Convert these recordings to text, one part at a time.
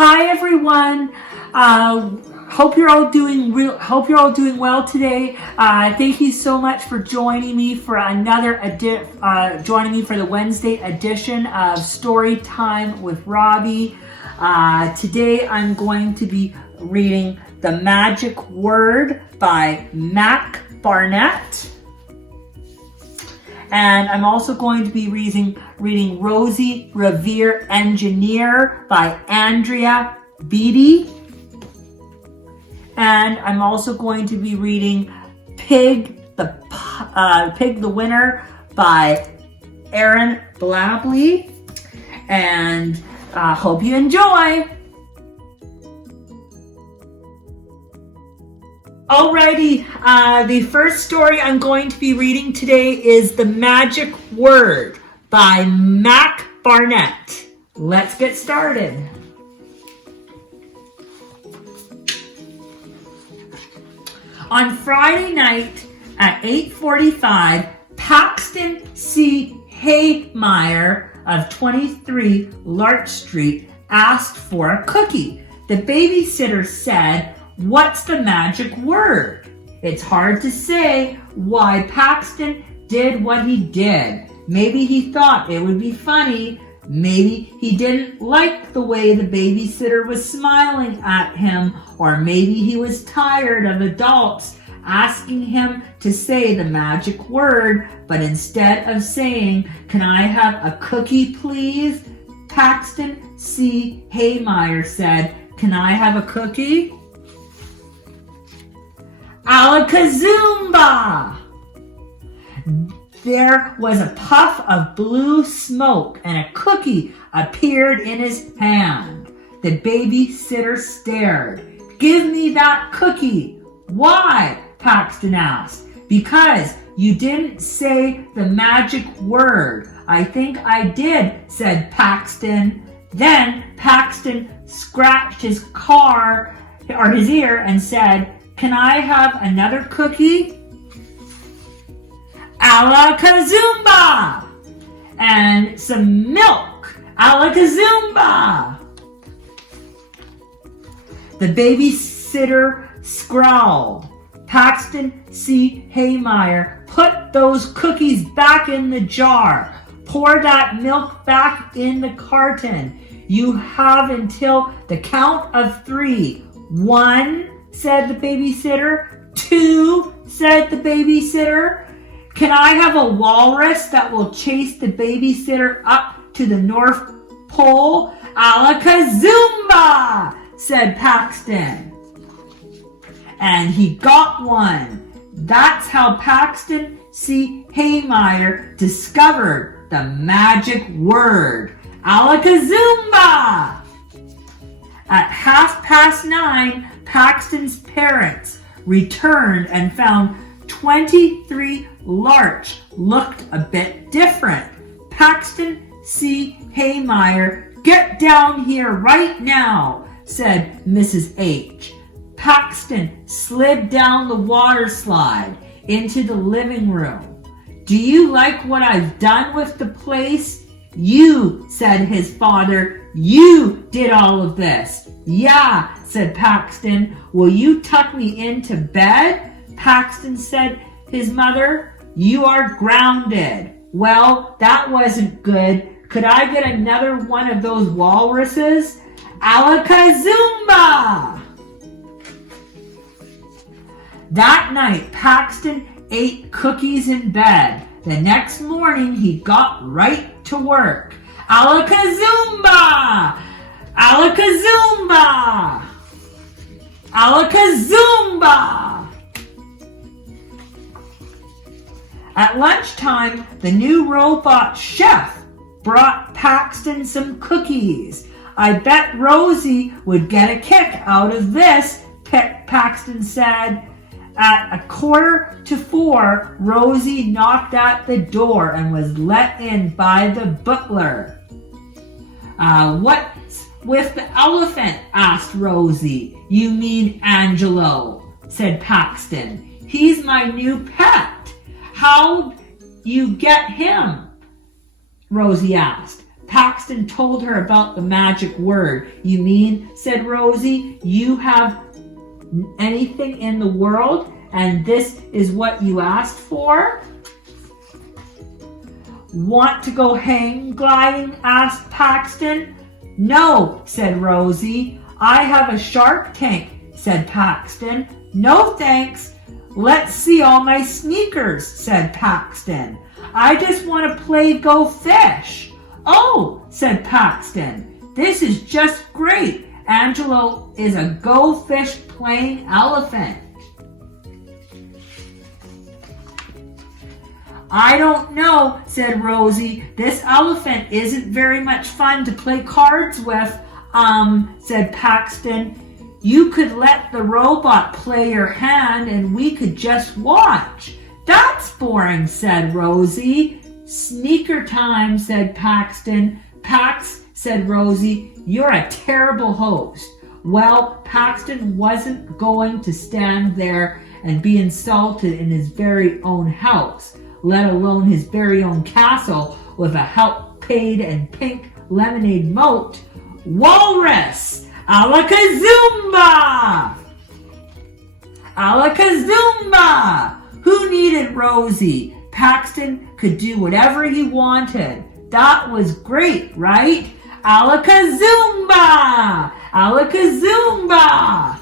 Hi everyone. Hope you're all doing well today. Thank you so much for joining me for the Wednesday edition of Story Time with Robbie. Today I'm going to be reading The Magic Word by Mac Barnett. And I'm also going to be reading Rosie Revere Engineer by Andrea Beatty. And I'm also going to be reading Pig the Winner by Aaron Blabley. And hope you enjoy. Alrighty, the first story I'm going to be reading today is The Magic Word by Mac Barnett. Let's get started. On Friday night at 8:45, Paxton C. Haymeyer of 23 Larch Street asked for a cookie. The babysitter said, "What's the magic word?" It's hard to say why Paxton did what he did. Maybe he thought it would be funny. Maybe he didn't like the way the babysitter was smiling at him, or maybe he was tired of adults asking him to say the magic word, but instead of saying, "Can I have a cookie, please?" Paxton C. Haymeyer said, "Can I have a cookie?" Alakazumba! There was a puff of blue smoke and a cookie appeared in his hand. The babysitter stared. "Give me that cookie." "Why?" Paxton asked. "Because you didn't say the magic word." "I think I did," said Paxton. Then Paxton scratched his ear and said, "Can I have another cookie?" Alakazumba! And some milk. Alakazumba! The babysitter scowled. Paxton C. Haymeyer put those cookies back in the jar. "Pour that milk back in the carton. You have until the count of 3. 1, said the babysitter. 2, said the babysitter. "Can I have a walrus that will chase the babysitter up to the North Pole?" "Alakazumba!" said Paxton. And he got one. That's how Paxton C. Haymeyer discovered the magic word. Alakazumba! At 9:30, Paxton's parents returned and found 23 Larch looked a bit different. Paxton C. Haymeyer, "Get down here right now," said Mrs. H. Paxton slid down the water slide into the living room. "Do you like what I've done with the place?" "You," said his father. "You did all of this." "Yeah," said Paxton. "Will you tuck me into bed?" Paxton said his mother. "You are grounded." "Well, that wasn't good. Could I get another one of those walruses?" Alakazumba! That night, Paxton ate cookies in bed. The next morning, he got right to work. Alakazumba! Alakazumba! Alakazumba! At lunchtime, the new robot chef brought Paxton some cookies. "I bet Rosie would get a kick out of this," Paxton said. At 3:45, Rosie knocked at the door and was let in by the butler. "What's with the elephant?" asked Rosie. "You mean Angelo," said Paxton. "He's my new pet." "How'd you get him?" Rosie asked. Paxton told her about the magic word. You mean, said Rosie, you have anything in the world and this is what you asked for? Want to go hang gliding? Asked Paxton. No, said Rosie. I have a Shark Tank, said Paxton. No thanks. Let's see all my sneakers, said Paxton. I just want to play Go Fish. Oh, said Paxton. This is just great. Angelo is a Go Fish playing elephant. I don't know, said Rosie. This elephant isn't very much fun to play cards with, said Paxton. You could let the robot play your hand and we could just watch. That's boring, said Rosie. Sneaker time, said Paxton. Pax, said Rosie, you're a terrible host. Well, Paxton wasn't going to stand there and be insulted in his very own house, let alone his very own castle with a help-paid and pink lemonade moat. Walrus! Alakazumba! Alakazumba! Who needed Rosie? Paxton could do whatever he wanted. That was great, right? Alakazumba! Alakazumba!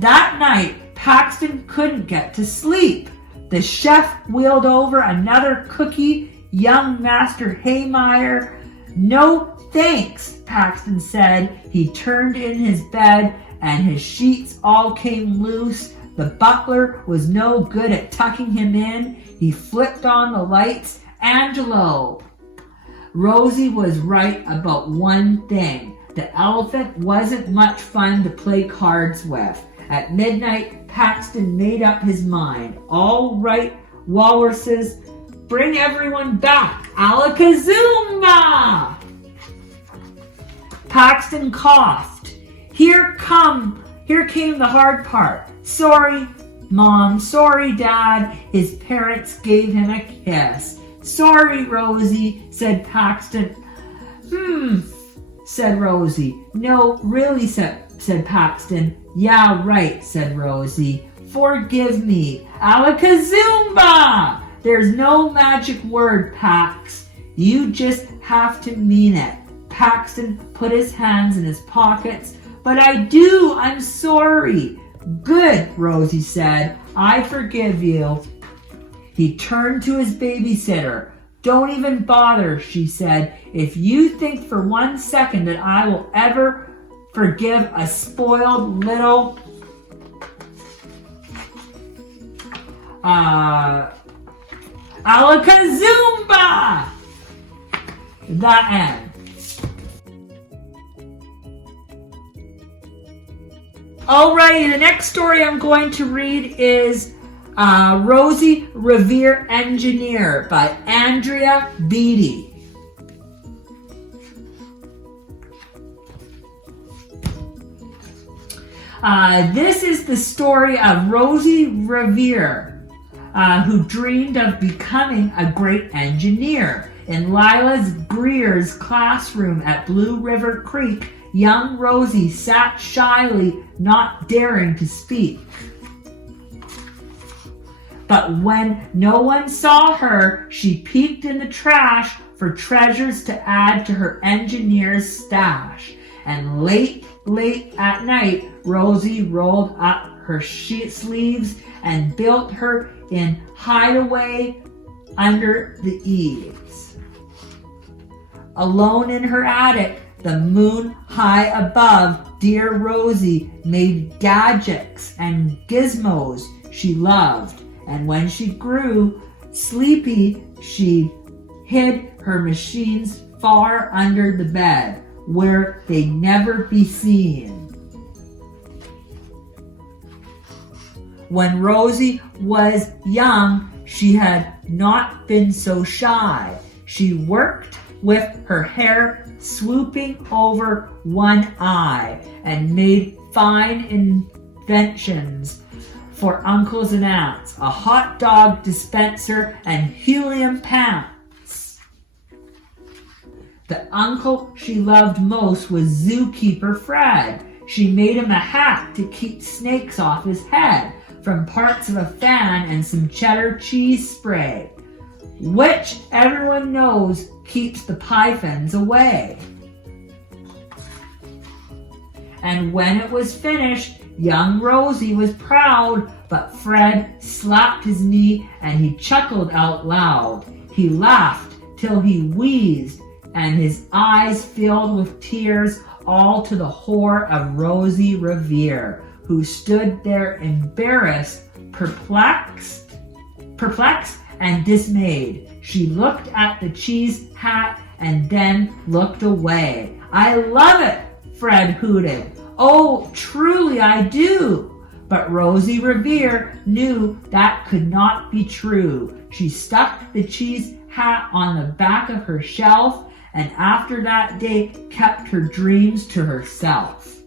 That night, Paxton couldn't get to sleep. The chef wheeled over another cookie. Young Master Haymeyer. No thanks, Paxton said. He turned in his bed and his sheets all came loose. The butler was no good at tucking him in. He flipped on the lights. Angelo. Rosie was right about one thing. The elephant wasn't much fun to play cards with. At midnight, Paxton made up his mind. All right, walruses, bring everyone back. Alakazumba! Paxton coughed. Here came the hard part. Sorry, Mom. Sorry, Dad. His parents gave him a kiss. Sorry, Rosie, said Paxton. Said Rosie. No, really, said Paxton. Yeah, right, said Rosie. Forgive me. Alakazumba! There's no magic word, Pax. You just have to mean it. Paxton put his hands in his pockets. But I do. I'm sorry. Good, Rosie said. I forgive you. He turned to his babysitter. Don't even bother, she said. If you think for 1 second that I will ever forgive a spoiled little Alakazumba! The end. Alrighty, the next story I'm going to read is Rosie Revere Engineer by Andrea Beatty. This is the story of Rosie Revere, who dreamed of becoming a great engineer. In Lila's Greer's classroom at Blue River Creek, young Rosie sat shyly, not daring to speak. But when no one saw her, she peeked in the trash for treasures to add to her engineer's stash. And late at night, Rosie rolled up her sleeves and built her in hideaway under the eaves. Alone in her attic, the moon high above, dear Rosie made gadgets and gizmos she loved. And when she grew sleepy, she hid her machines far under the bed, where they'd never be seen. When Rosie was young, she had not been so shy. She worked with her hair swooping over one eye and made fine inventions for uncles and aunts, a hot dog dispenser and helium pants. The uncle she loved most was Zookeeper Fred. She made him a hat to keep snakes off his head from parts of a fan and some cheddar cheese spray, which everyone knows keeps the pythons away. And when it was finished, young Rosie was proud, but Fred slapped his knee and he chuckled out loud. He laughed till he wheezed and his eyes filled with tears, all to the horror of Rosie Revere, who stood there embarrassed, perplexed and dismayed. She looked at the cheese hat and then looked away. "I love it," Fred hooted. "Oh, truly I do." But Rosie Revere knew that could not be true. She stuck the cheese hat on the back of her shelf and after that day kept her dreams to herself.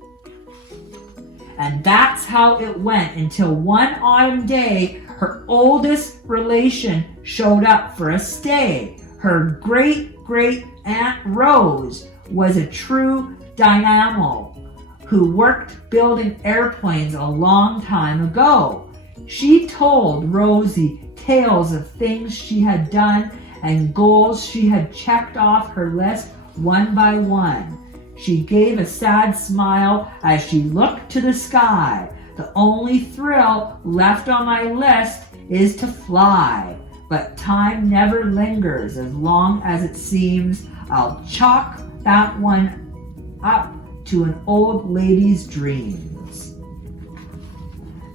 And that's how it went until one autumn day her oldest relation showed up for a stay. Her great-great Aunt Rose was a true dynamo who worked building airplanes a long time ago. She told Rosie tales of things she had done and goals she had checked off her list one by one. She gave a sad smile as she looked to the sky. "The only thrill left on my list is to fly. But time never lingers as long as it seems. I'll chalk that one up to an old lady's dreams."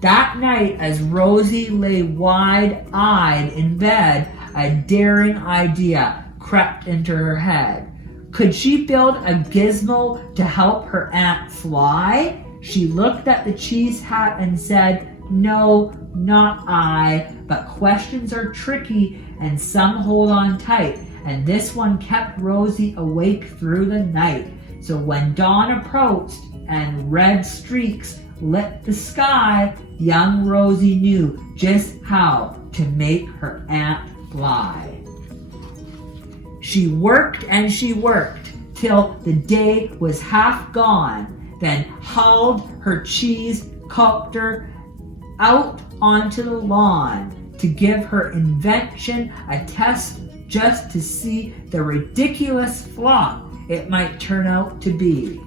That night, as Rosie lay wide-eyed in bed, a daring idea crept into her head. Could she build a gizmo to help her aunt fly? She looked at the cheese hat and said, "No, not I, but questions are tricky and some hold on tight, and this one kept Rosie awake through the night." So when dawn approached and red streaks lit the sky, young Rosie knew just how to make her aunt fly. She worked and she worked till the day was half gone, then hauled her cheese copter out onto the lawn to give her invention a test just to see the ridiculous flop it might turn out to be.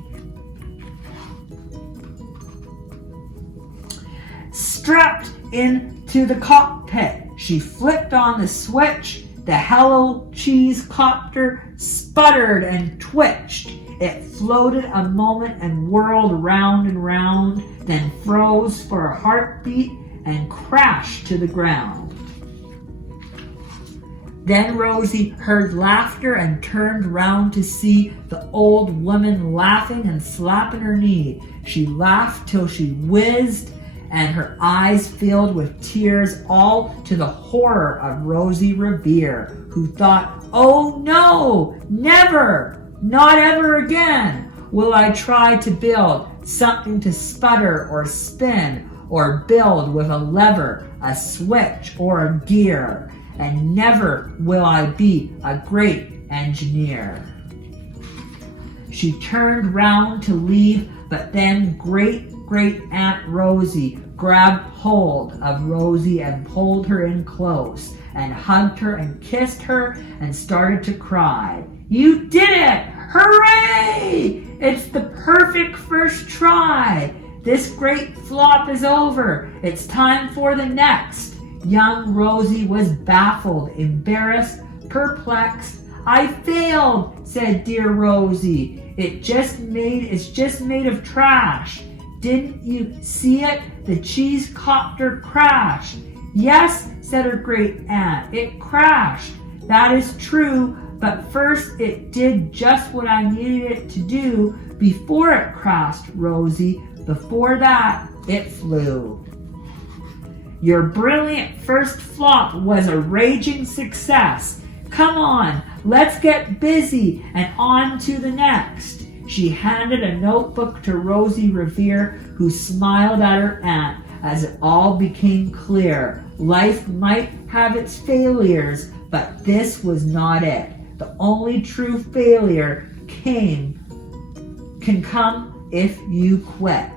Strapped into the cockpit, she flipped on the switch. The Hello Cheese copter sputtered and twitched. It floated a moment and whirled round and round, then froze for a heartbeat and crashed to the ground. Then Rosie heard laughter and turned round to see the old woman laughing and slapping her knee. She laughed till she whizzed and her eyes filled with tears, all to the horror of Rosie Revere, who thought, "Oh no, never, not ever again will I try to build something to sputter or spin or build with a lever, a switch, or a gear, and never will I be a great engineer." She turned round to leave, but then great Aunt Rosie grabbed hold of Rosie and pulled her in close and hugged her and kissed her and started to cry. "You did it! Hooray! It's the perfect first try. This great flop is over. It's time for the next." Young Rosie was baffled, embarrassed, perplexed. "I failed," said dear Rosie. It's just made of trash. Didn't you see it? The cheese copter crashed." "Yes," said her great aunt, "it crashed. That is true, but first it did just what I needed it to do before it crashed, Rosie. Before that, it flew." "Your brilliant first flop was a raging success. Come on, let's get busy and on to the next." She handed a notebook to Rosie Revere, who smiled at her aunt as it all became clear. Life might have its failures, but this was not it. The only true failure can come if you quit.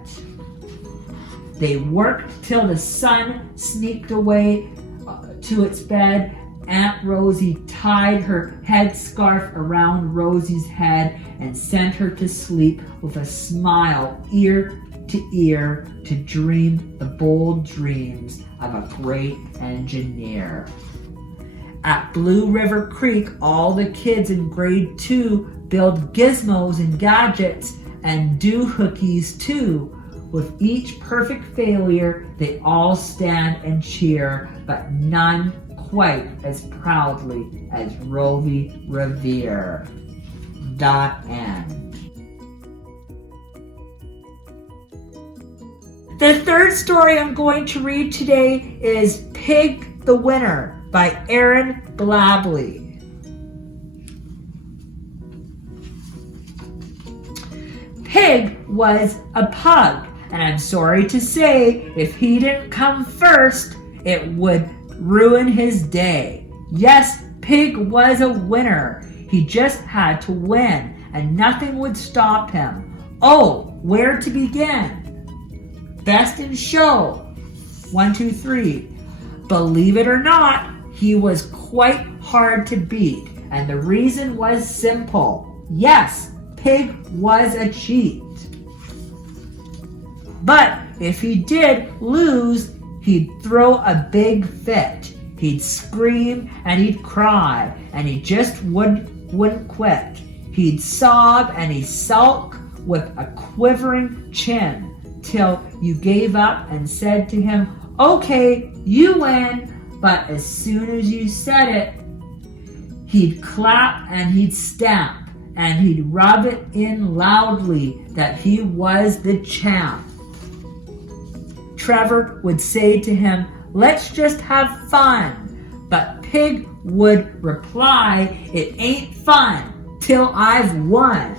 They worked till the sun sneaked away to its bed. Aunt Rosie tied her headscarf around Rosie's head and sent her to sleep with a smile ear to ear to dream the bold dreams of a great engineer. At Blue River Creek, all the kids in grade 2 build gizmos and gadgets and doohickeys too. With each perfect failure, they all stand and cheer, but none quite as proudly as Rovi Revere. End. The third story I'm going to read today is Pig the Winner by Aaron Blabley. Pig was a pug, and I'm sorry to say, if he didn't come first, it would ruin his day. Yes, Pig was a winner. He just had to win, and nothing would stop him. Oh, where to begin? Best in show. 1, 2, 3. Believe it or not, he was quite hard to beat, and the reason was simple. Yes, Pig was a cheat. But if he did lose, he'd throw a big fit. He'd scream and he'd cry, and he just wouldn't quit. He'd sob and he'd sulk with a quivering chin till you gave up and said to him, "Okay, you win." But as soon as you said it, he'd clap and he'd stamp, and he'd rub it in loudly that he was the champ. Trevor would say to him, "Let's just have fun." But Pig would reply, "It ain't fun till I've won."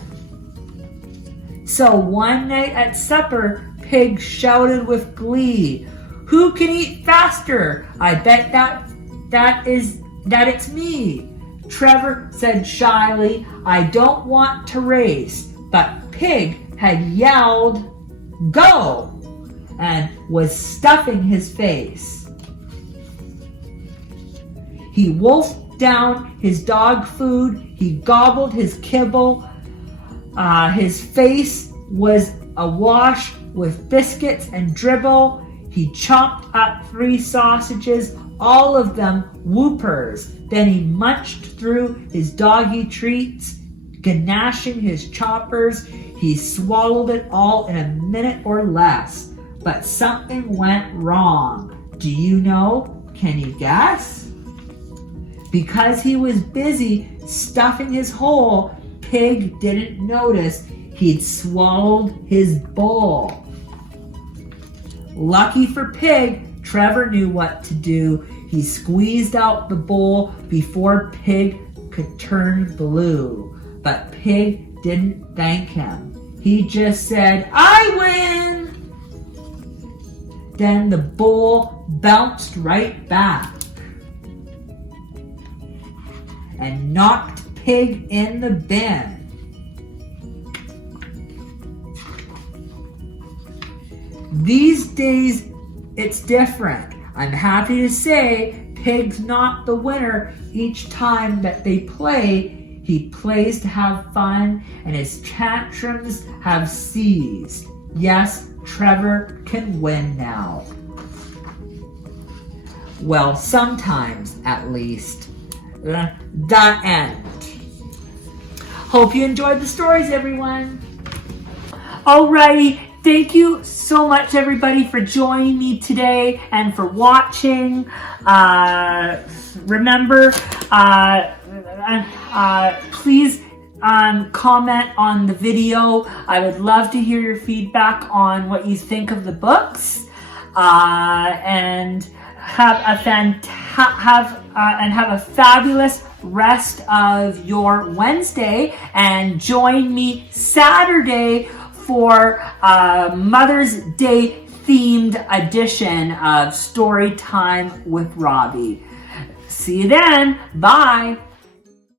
So one night at supper, Pig shouted with glee, "Who can eat faster? I bet that it's me." Trevor said shyly, "I don't want to race." But Pig had yelled, "Go!" and was stuffing his face. He wolfed down his dog food. He gobbled his kibble. His face was awash with biscuits and dribble. He chopped up 3 sausages, all of them whoopers. Then he munched through his doggy treats, ganashing his choppers. He swallowed it all in a minute or less. But something went wrong. Do you know? Can you guess? Because he was busy stuffing his hole, Pig didn't notice he'd swallowed his bowl. Lucky for Pig, Trevor knew what to do. He squeezed out the bowl before Pig could turn blue. But Pig didn't thank him. He just said, "I win!" Then the bowl bounced right back and knocked Pig in the bin. These days, it's different. I'm happy to say Pig's not the winner each time that they play. He plays to have fun, and his tantrums have ceased. Yes, Trevor can win now. Well, sometimes at least. The end. Hope you enjoyed the stories, everyone. Alrighty, thank you so much, everybody, for joining me today and for watching. Remember, please comment on the video. I would love to hear your feedback on what you think of the books, and have a fabulous rest of your Wednesday, and join me Saturday for Mother's Day themed edition of Story Time with Robbie. See you then. Bye.